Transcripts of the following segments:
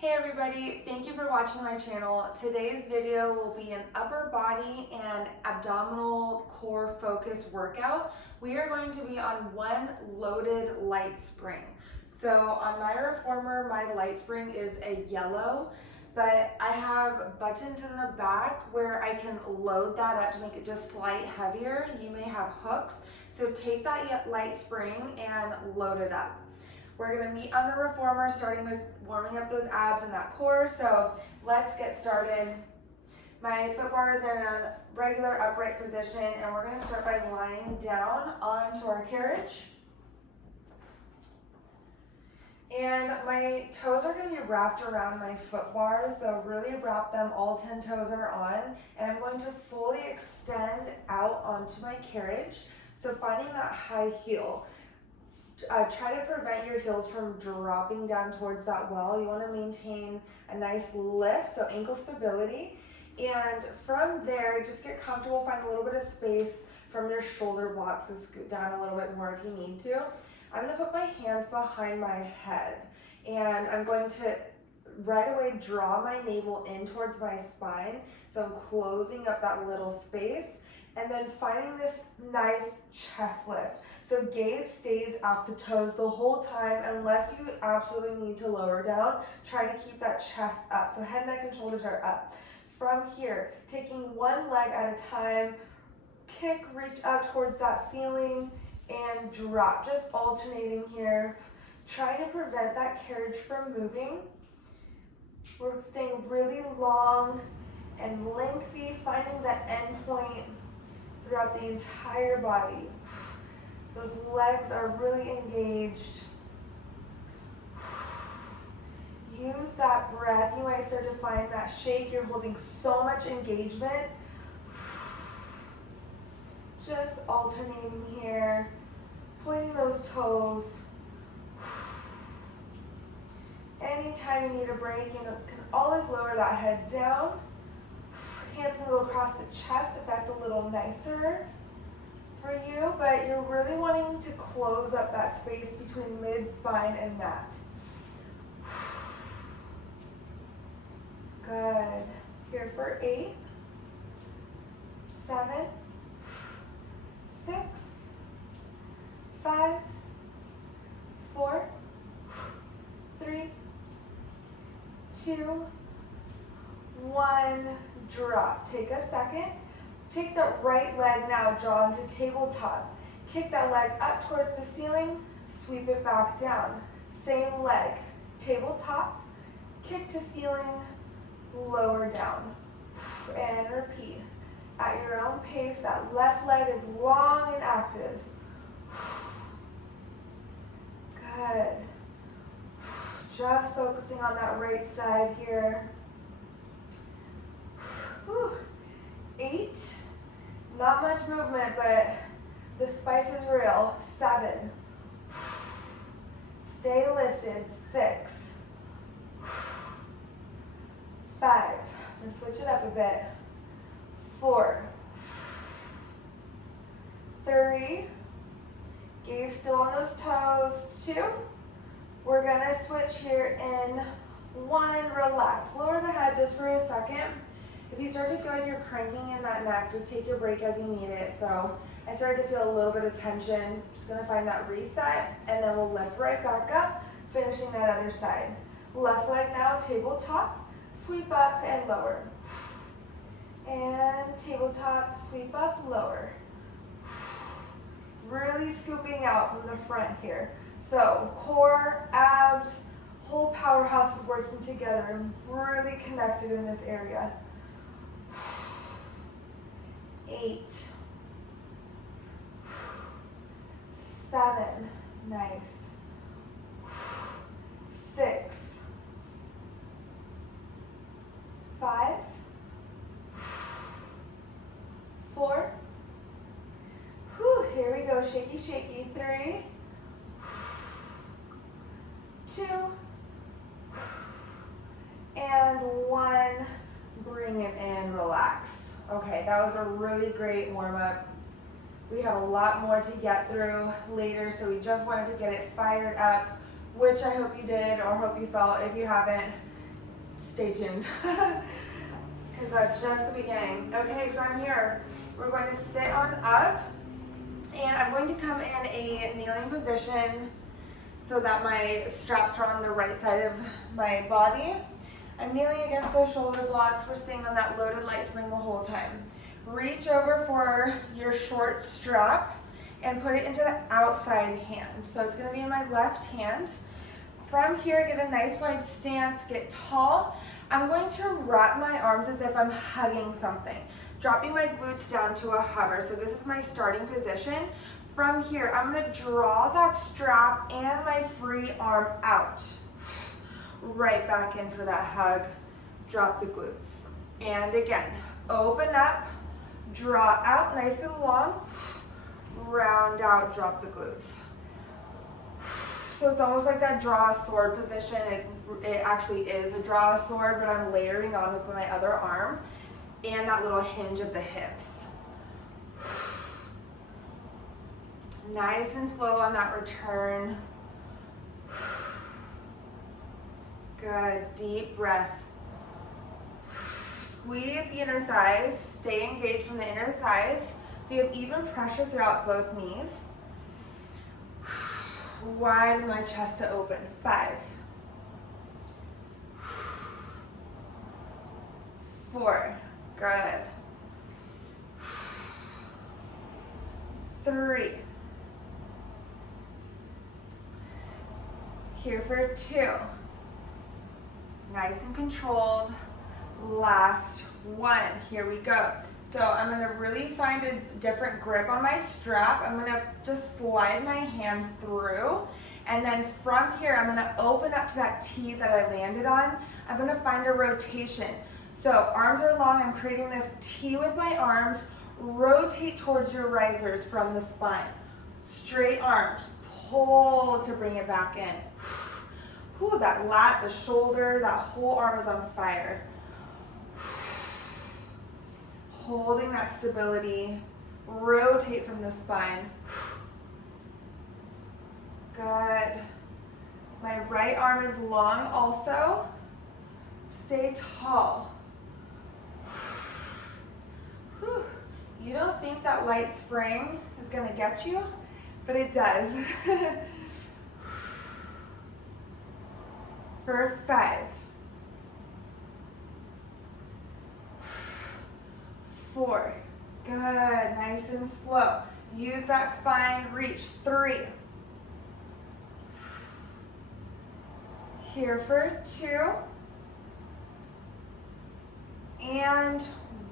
Hey everybody, thank you for watching my channel. Today's video will be an upper body and abdominal core focus workout. We are going to be on one loaded light spring. So on my reformer, my light spring is a yellow, but I have buttons in the back where I can load that up to make it just slight heavier. You may have hooks, so take that light spring and load it up. We're gonna meet on the reformer, starting with warming up those abs and that core. So let's get started. My foot bar is in a regular upright position, and we're gonna start by lying down onto our carriage. And my toes are gonna be wrapped around my foot bar, so really wrap them, all 10 toes are on, and I'm going to fully extend out onto my carriage. So finding that high heel. Try to prevent your heels from dropping down towards that well. You want to maintain a nice lift, so ankle stability. And from there, just get comfortable, find a little bit of space from your shoulder blocks, so scoot down a little bit more if you need to. I'm going to put my hands behind my head, and I'm going to right away draw my navel in towards my spine, so I'm closing up that little space, and then finding this nice chest lift. So gaze stays at the toes the whole time unless you absolutely need to lower down. Try to keep that chest up. So head, neck, and shoulders are up. From here, taking one leg at a time, kick, reach up towards that ceiling, and drop. Just alternating here. Try to prevent that carriage from moving. We're staying really long and lengthy, finding that end point throughout the entire body. Those legs are really engaged. Use that breath. You might start to find that shake. You're holding so much engagement. Just alternating here, pointing those toes. Anytime you need a break, you can always lower that head down. Hands can go across the chest if that's a little nicer for you, but you're really wanting to close up that space between mid-spine and mat. Good. Here for 8, 7, 6, 5, 4, 3, 2, 1, drop. Take a second. Take the right leg now, draw into tabletop. Kick that leg up towards the ceiling, sweep it back down. Same leg, tabletop, kick to ceiling, lower down. And repeat. At your own pace, that left leg is long and active. Good. Just focusing on that right side here. 8, not much movement, but the spice is real. 7, stay lifted. 6, 5, I'm gonna switch it up a bit. 4, 3, gaze still on those toes. 2, we're gonna switch here in 1, relax. Lower the head just for a second. If you start to feel like you're cranking in that neck, just take your break as you need it. So I started to feel a little bit of tension. Just gonna find that reset, and then we'll lift right back up, finishing that other side. Left leg now, tabletop, sweep up and lower. And tabletop, sweep up, lower. Really scooping out from the front here. So core, abs, whole powerhouse is working together and really connected in this area. 8, 7, nice. 6, 5, 4, here we go, shaky, shaky. 3, 2, and 1, bring it in, relax. Okay, that was a really great warm-up. We have a lot more to get through later, so we just wanted to get it fired up, which I hope you did or hope you felt. If you haven't, stay tuned. Because that's just the beginning. Okay, from here, we're going to sit on up, and I'm going to come in a kneeling position so that my straps are on the right side of my body. I'm kneeling against those shoulder blocks. We're staying on that loaded light spring the whole time. Reach over for your short strap and put it into the outside hand. So it's gonna be in my left hand. From here, get a nice wide stance, get tall. I'm going to wrap my arms as if I'm hugging something, dropping my glutes down to a hover. So this is my starting position. From here, I'm gonna draw that strap and my free arm out. Right back in for that hug, drop the glutes. And again, open up, draw out nice and long, round out, drop the glutes. So it's almost like that draw a sword position. It actually is a draw a sword, but I'm layering on with my other arm and that little hinge of the hips. Nice and slow on that return. Good, deep breath. Squeeze the inner thighs, stay engaged from the inner thighs so you have even pressure throughout both knees. Widen my chest to open. 5, 4, good. 3, here for 2. Nice and controlled. Last 1. Here we go. So I'm going to really find a different grip on my strap. I'm going to just slide my hand through. And then from here, I'm going to open up to that T that I landed on. I'm going to find a rotation. So arms are long. I'm creating this T with my arms. Rotate towards your risers from the spine. Straight arms. Pull to bring it back in. Ooh, that lat, the shoulder, that whole arm is on fire. Holding that stability. Rotate from the spine. Good. My right arm is long also. Stay tall. Whew. You don't think that light spring is gonna get you, but it does. For 5, 4, good, nice and slow. Use that spine, reach. 3, here for 2, and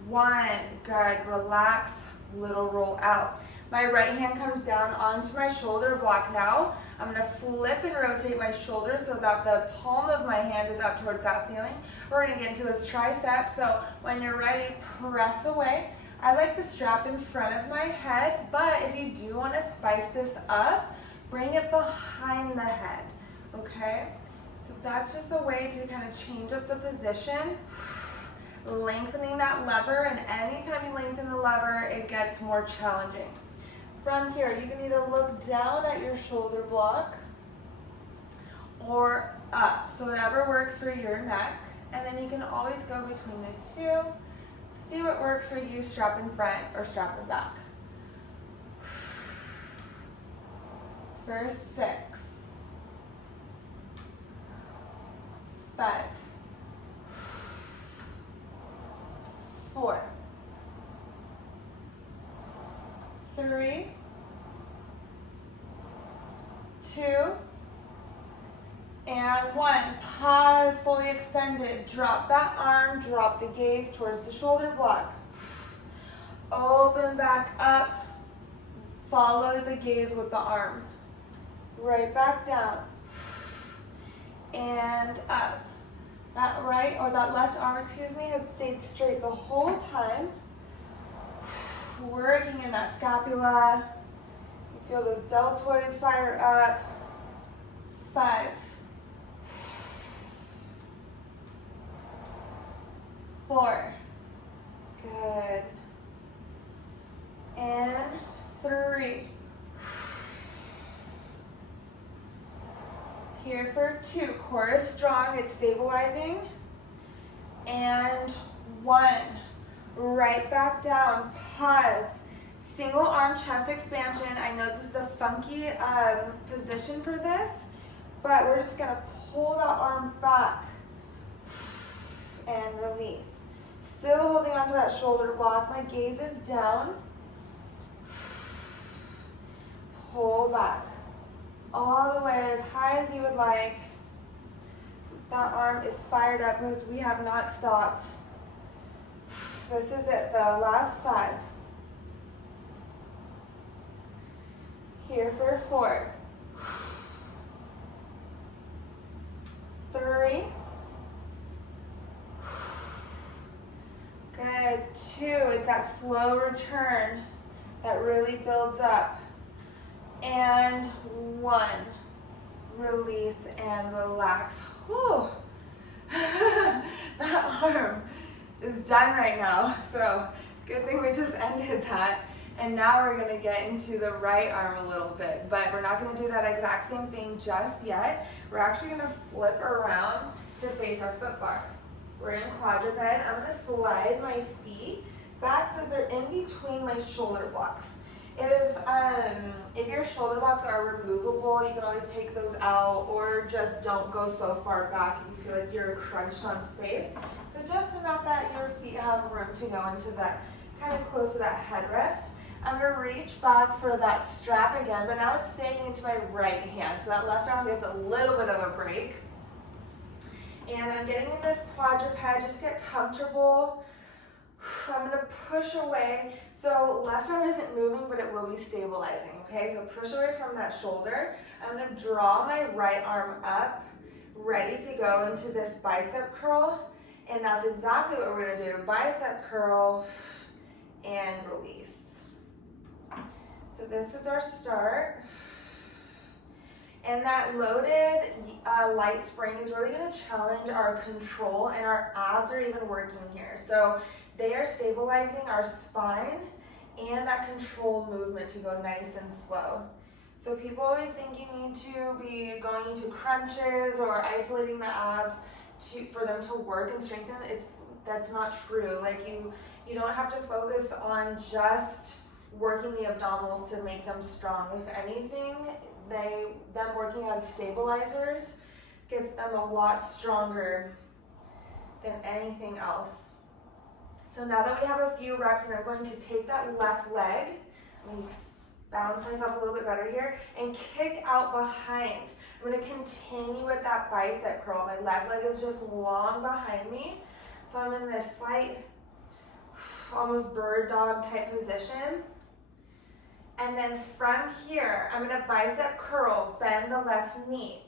1, good, relax, little roll out. My right hand comes down onto my shoulder block now. I'm gonna flip and rotate my shoulder so that the palm of my hand is up towards that ceiling. We're gonna get into this tricep, so when you're ready, press away. I like the strap in front of my head, but if you do wanna spice this up, bring it behind the head, okay? So that's just a way to kind of change up the position, lengthening that lever, and anytime you lengthen the lever, it gets more challenging. From here, you can either look down at your shoulder block or up, so whatever works for your neck, and then you can always go between the two. See what works for you, strap in front or strap in back. For 6, 5, 4, 3, 2, and 1. Pause, fully extended. Drop that arm, drop the gaze towards the shoulder block. Open back up. Follow the gaze with the arm. Right back down. And up. That right, or that left arm, excuse me, has stayed straight the whole time. Working in that scapula. You feel those deltoids fire up. 5, 4, good, and 3, here for 2, core is strong, it's stabilizing, and 1. Right back down, pause. Single arm chest expansion. I know this is a funky position for this, but we're just gonna pull that arm back and release. Still holding onto that shoulder block. My gaze is down. Pull back. All the way as high as you would like. That arm is fired up because we have not stopped. This is it though, last 5. Here for 4. 3. Good. 2, it's that slow return that really builds up. And 1. Release and relax. Whew. That arm is done right now. So good thing we just ended that. And now we're gonna get into the right arm a little bit, but we're not gonna do that exact same thing just yet. We're actually gonna flip around to face our foot bar. We're in quadruped. I'm gonna slide my feet back so they're in between my shoulder blocks. If your shoulder blocks are removable, you can always take those out, or just don't go so far back if you feel like you're crunched on space. So just enough that your feet have room to go into that, kind of close to that headrest. I'm gonna reach back for that strap again, but now it's staying into my right hand. So that left arm gets a little bit of a break. And I'm getting in this quadruped, just get comfortable. I'm gonna push away. So left arm isn't moving, but it will be stabilizing, okay? So push away from that shoulder. I'm gonna draw my right arm up, ready to go into this bicep curl. And that's exactly what we're gonna do. Bicep curl and release. So this is our start. And that loaded light spring is really gonna challenge our control, and our abs are even working here. So they are stabilizing our spine and that control movement to go nice and slow. So people always think you need to be going into crunches or isolating the abs for them to work and strengthen. That's not true. Like you don't have to focus on just working the abdominals to make them strong. If anything, them working as stabilizers gets them a lot stronger than anything else. So now that we have a few reps, and I'm going to take that left leg, let me balance myself a little bit better here, and kick out behind. I'm going to continue with that bicep curl. My left leg is just long behind me, so I'm in this slight, almost bird dog type position. And then from here, I'm gonna bicep curl, bend the left knee,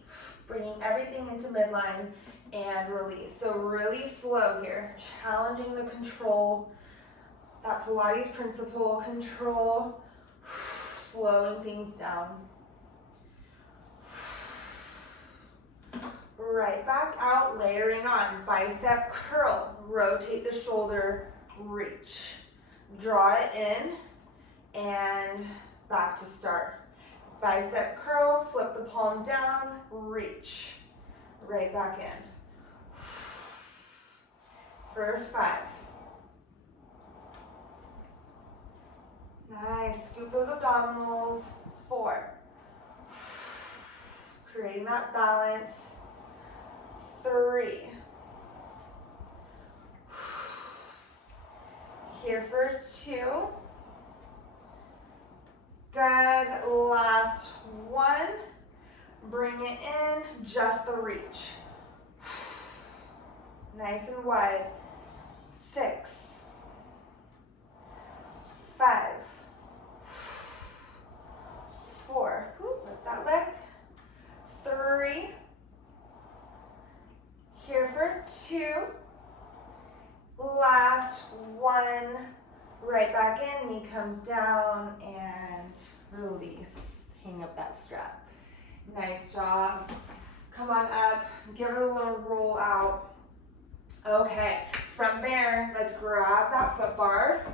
bringing everything into midline and release. So really slow here, challenging the control, that Pilates principle, control, slowing things down. Right back out, layering on, bicep curl, rotate the shoulder, reach. Draw it in, and back to start. Bicep curl, flip the palm down, reach. Right back in. For 5. Nice, scoop those abdominals. 4. Creating that balance. 3. Here for 2. Good, last 1. Bring it in, just the reach. Nice and wide. 6. 5. 4. Lift that leg. 3. Here for 2. Last 1. Right back in, knee comes down, and release. Hang up that strap. Nice job. Come on up, give it a little roll out. Okay, from there, let's grab that foot bar.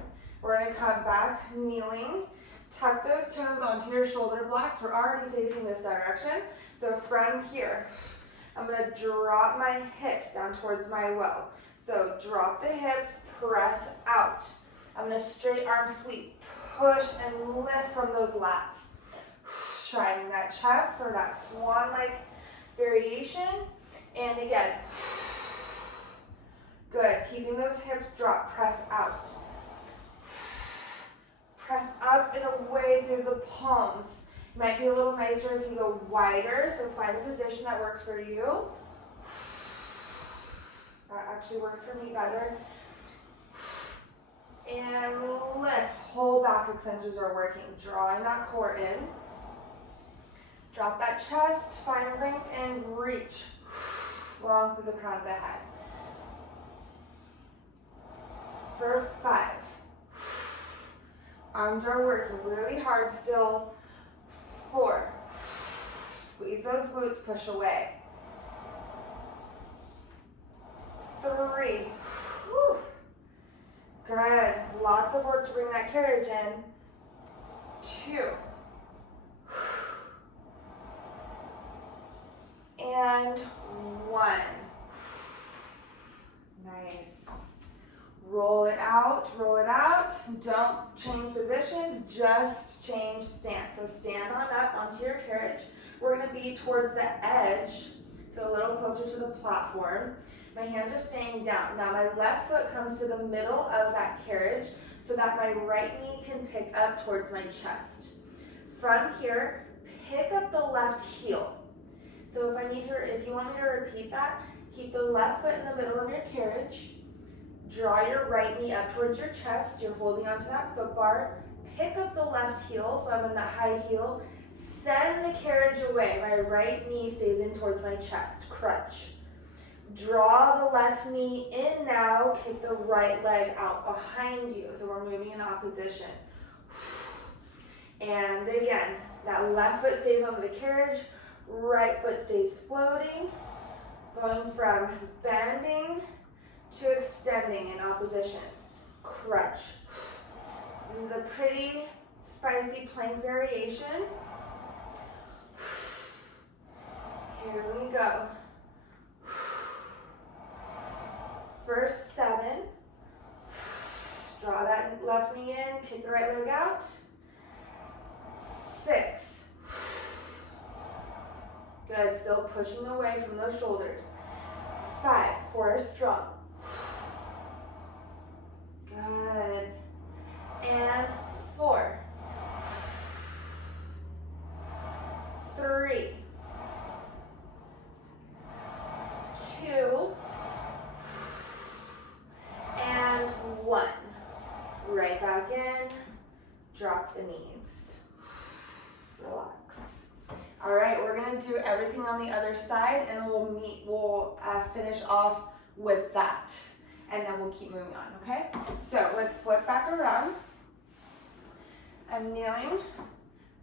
We're gonna come back, kneeling. Tuck those toes onto your shoulder blocks. We're already facing this direction. So from here, I'm gonna drop my hips down towards my well. So drop the hips, press out. I'm gonna straight arm sweep, push and lift from those lats. Shining that chest for that swan-like variation. And again, good. Keeping those hips drop, press out. Press up and away through the palms. It might be a little nicer if you go wider, so find a position that works for you. That actually worked for me better. And lift. Whole back extensions are working. Drawing that core in. Drop that chest, find length, and reach long through the crown of the head. For 5. Arms are working really hard still. 4. Squeeze those glutes, push away. 3. Whew. Good. Lots of work to bring that carriage in. 2. And 1. Nice. Roll it out, roll it out. Don't change positions, just change stance. So stand on up onto your carriage. We're gonna be towards the edge, so a little closer to the platform. My hands are staying down. Now my left foot comes to the middle of that carriage so that my right knee can pick up towards my chest. From here, pick up the left heel. So if you want me to repeat that, keep the left foot in the middle of your carriage. Draw your right knee up towards your chest. You're holding onto that foot bar. Pick up the left heel, so I'm in that high heel. Send the carriage away. My right knee stays in towards my chest. Crunch. Draw the left knee in now. Kick the right leg out behind you. So we're moving in opposition. And again, that left foot stays on the carriage. Right foot stays floating. Going from bending to extending in opposition. Crunch. This is a pretty spicy plank variation. Here we go. First 7. Draw that left knee in, kick the right leg out. 6. Good, still pushing away from those shoulders. 5, core is strong. Good. And 4. 3. 2. And 1. Right back in. Drop the knees. Relax. All right, we're gonna do everything on the other side, and we'll finish off with that, and then we'll keep moving on. Okay? So let's flip back around. I'm kneeling.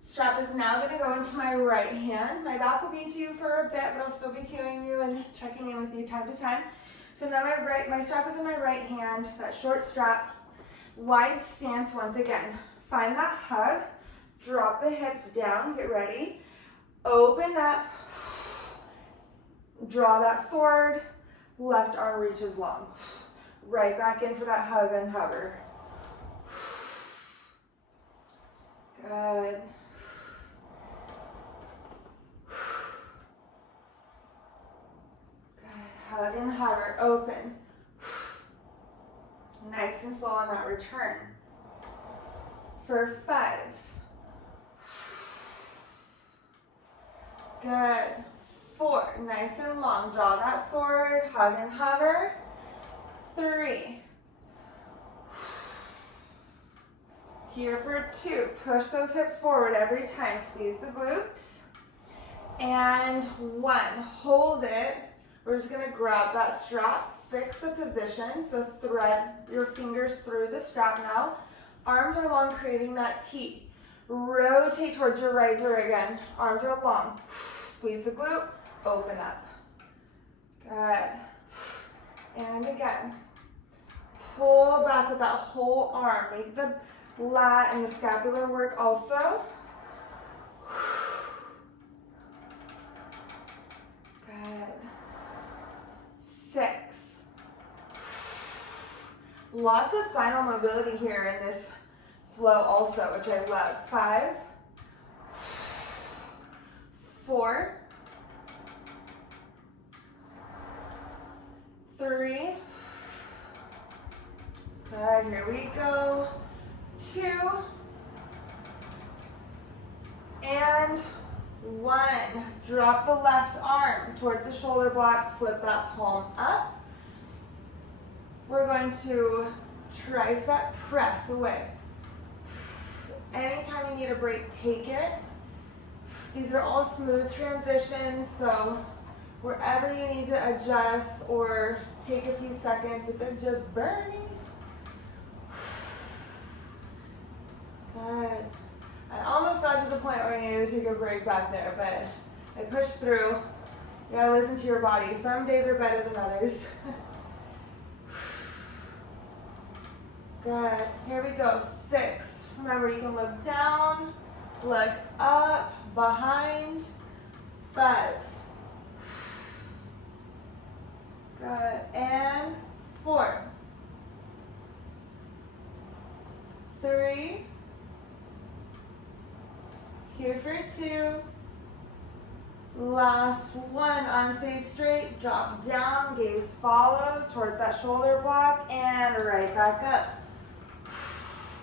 Strap is now gonna go into my right hand. My back will be to you for a bit, but I'll still be cueing you and checking in with you time to time. So now my strap is in my right hand. That short strap, wide stance once again. Find that hug. Drop the hips down. Get ready. Open up, draw that sword, left arm reaches long. Right back in for that hug and hover. Good. Good. Hug and hover, open. Nice and slow on that return. For 5. Good. 4, nice and long. Draw that sword, hug and hover. 3. Here for 2. Push those hips forward every time. Squeeze the glutes. And 1. Hold it. We're just going to grab that strap. Fix the position. So thread your fingers through the strap now. Arms are long, creating that T. Rotate towards your riser again. Arms are long. Squeeze the glute. Open up. Good. And again. Pull back with that whole arm. Make the lat and the scapular work also. Good. 6. Lots of spinal mobility here in this flow also, which I love. 5, 4, 3. Good, here we go. 2, and 1. Drop the left arm towards the shoulder block, flip that palm up. We're going to tricep press away. Anytime you need a break, take it. These are all smooth transitions, so wherever you need to adjust or take a few seconds, if it's just burning. Good. I almost got to the point where I needed to take a break back there, but I pushed through. You gotta listen to your body. Some days are better than others. Good. Here we go. 6. Remember, you can look down, look up, behind. 5. Good. And 4. 3. Here for 2. Last 1. Arm stays straight. Drop down. Gaze follows towards that shoulder block and right back up.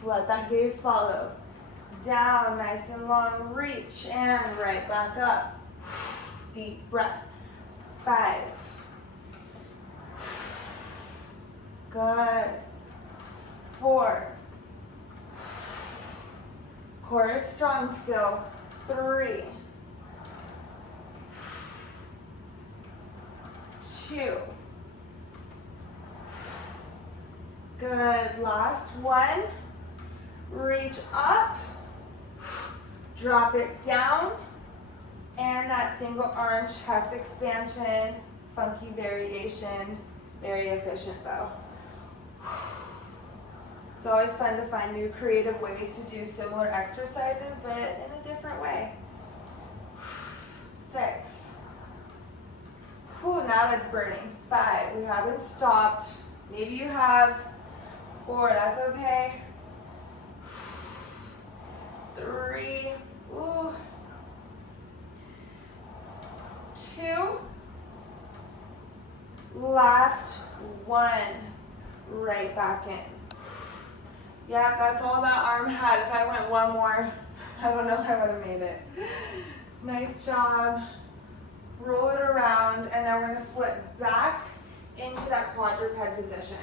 Let that gaze follow. Down, nice and long, reach, and right back up. Deep breath. 5. Good. 4. Core is strong still. 3. 2. Good. Last 1. Reach up, drop it down, and that single arm chest expansion, funky variation, very efficient though. It's always fun to find new creative ways to do similar exercises, but in a different way. 6. Whew, now that's burning. 5, we haven't stopped. Maybe you have. 4, that's okay. 3, ooh. 2, last 1, right back in. Yeah, that's all that arm had. If I went one more, I don't know if I would have made it. Nice job. Roll it around, and then we're gonna flip back into that quadruped position.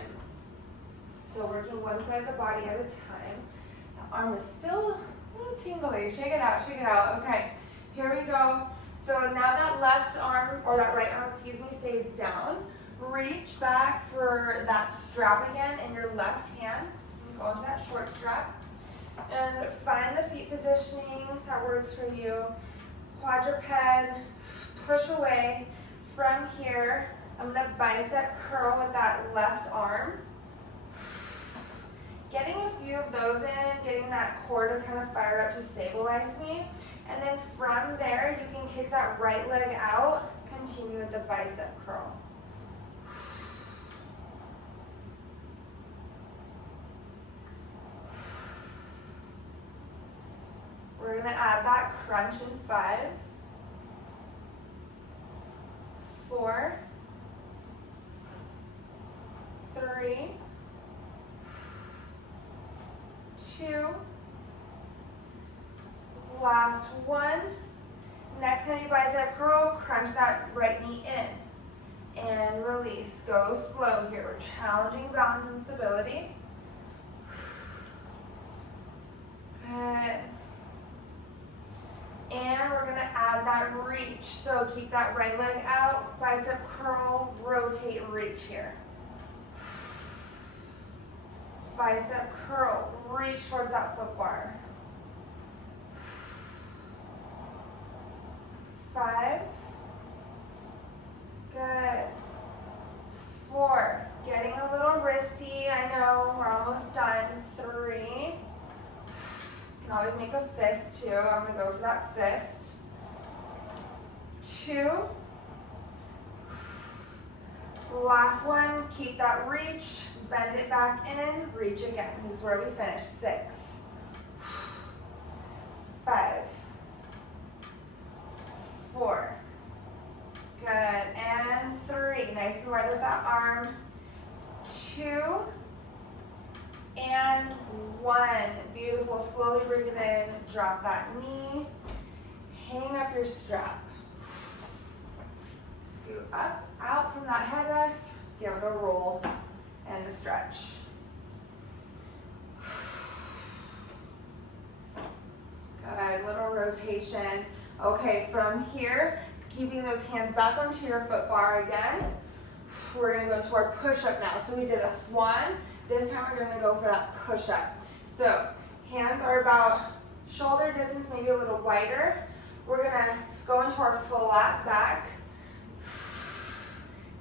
So working one side of the body at a time. The arm is still a little tingly. Shake it out, shake it out. Okay, here we go. So now that left arm, or that right arm, excuse me, stays down. Reach back for that strap again in your left hand. Go into that short strap. And find the feet positioning that works for you. Quadruped, push away. From here, I'm gonna bicep curl with that left arm. Getting a few of those in, getting that core to kind of fire up to stabilize me. And then from there, you can kick that right leg out, continue with the bicep curl. We're gonna add that crunch in 5, 4, 3, 2, last 1. Next time you bicep curl, crunch that right knee in and release. Go slow here. We're challenging balance and stability. Good. And we're gonna add that reach. So keep that right leg out, bicep curl, rotate, reach here. Bicep curl, reach towards that foot bar. 5, good. 4, getting a little wristy, I know, we're almost done. 3, you can always make a fist too. I'm gonna go for that fist. 2, Last one, keep that reach, bend it back in, reach again. This is where we finish. 6, 5, 4, good, and 3. Nice and wide with that arm. 2, and 1. Beautiful, slowly bring it in, drop that knee, hang up your strap. Scoot up, out from that headrest, give it a roll and a stretch. Good, little rotation. Okay, from here, keeping those hands back onto your foot bar again, we're gonna go into our push-up now. So we did a swan. This time we're gonna go for that push-up. So hands are about shoulder distance, maybe a little wider. We're gonna go into our flat back,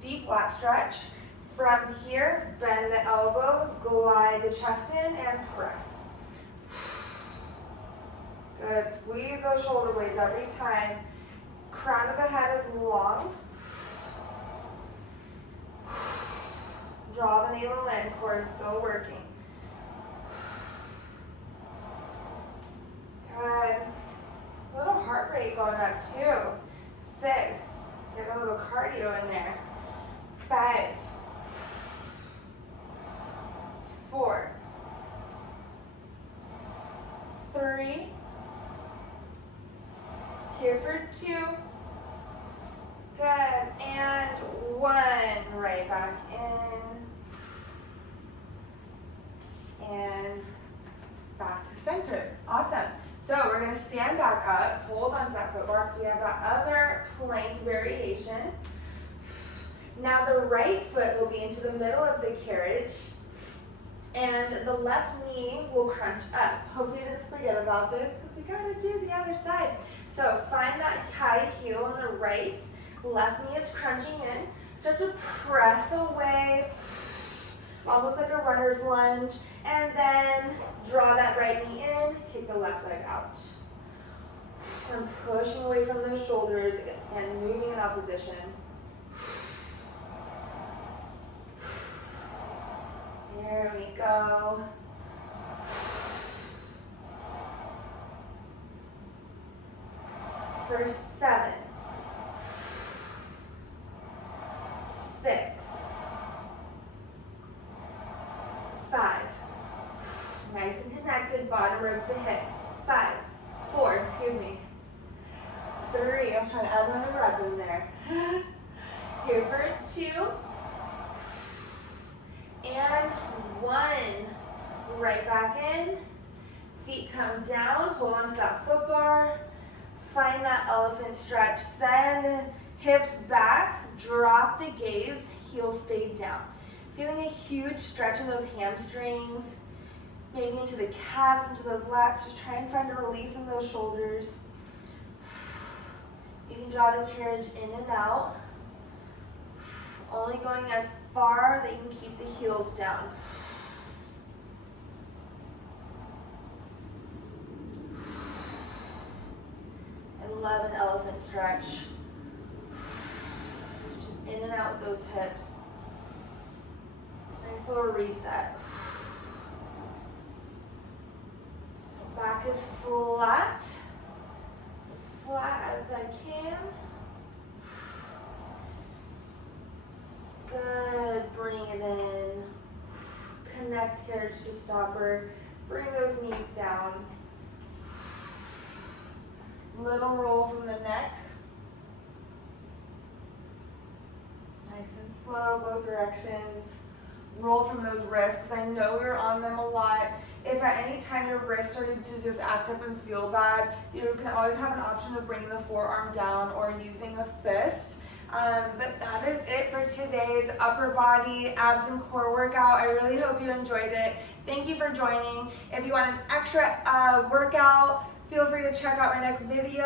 deep lat stretch. From here, bend the elbows, glide the chest in, and press. Good, squeeze those shoulder blades every time. Crown of the head is long. Draw the navel in, core still working. Good. A little heart rate going up too. 6, get a little cardio in there. 5, 4, 3, here for 2, good, and 1, right back in, and back to center. Awesome. So we're going to stand back up, hold on to that foot bar, so we have that other plank variation. Now the right foot will be into the middle of the carriage, and the left knee will crunch up. Hopefully you didn't forget about this, because we got to do the other side. So find that high heel on the right, left knee is crunching in. Start to press away, almost like a runner's lunge, and then draw that right knee in, kick the left leg out. And pushing away from those shoulders and moving in opposition. There we go. For 7, 6, 5. Nice and connected, bottom ribs to hip. 5, 4, excuse me. 3, I was trying to add another rep in there. Here for 2. And 1. Right back in. Feet come down, hold on to that foot bar. Find that elephant stretch. Send hips back, drop the gaze, heels stay down. Feeling a huge stretch in those hamstrings, maybe into the calves, into those lats. Just try and find a release in those shoulders. You can draw the carriage in and out, only going as far that you can keep the heels down. 11, elephant stretch. Just in and out with those hips. Nice little reset. Back is flat. As flat as I can. Good, bring it in. Connect carriage to stopper. Bring those knees down. Little roll from the neck. Nice and slow, both directions. Roll from those wrists, because I know we were on them a lot. If at any time your wrist started to just act up and feel bad, you can always have an option of bringing the forearm down or using a fist. But that is it for today's upper body abs and core workout. I really hope you enjoyed it. Thank you for joining. If you want an extra workout, feel free to check out my next video.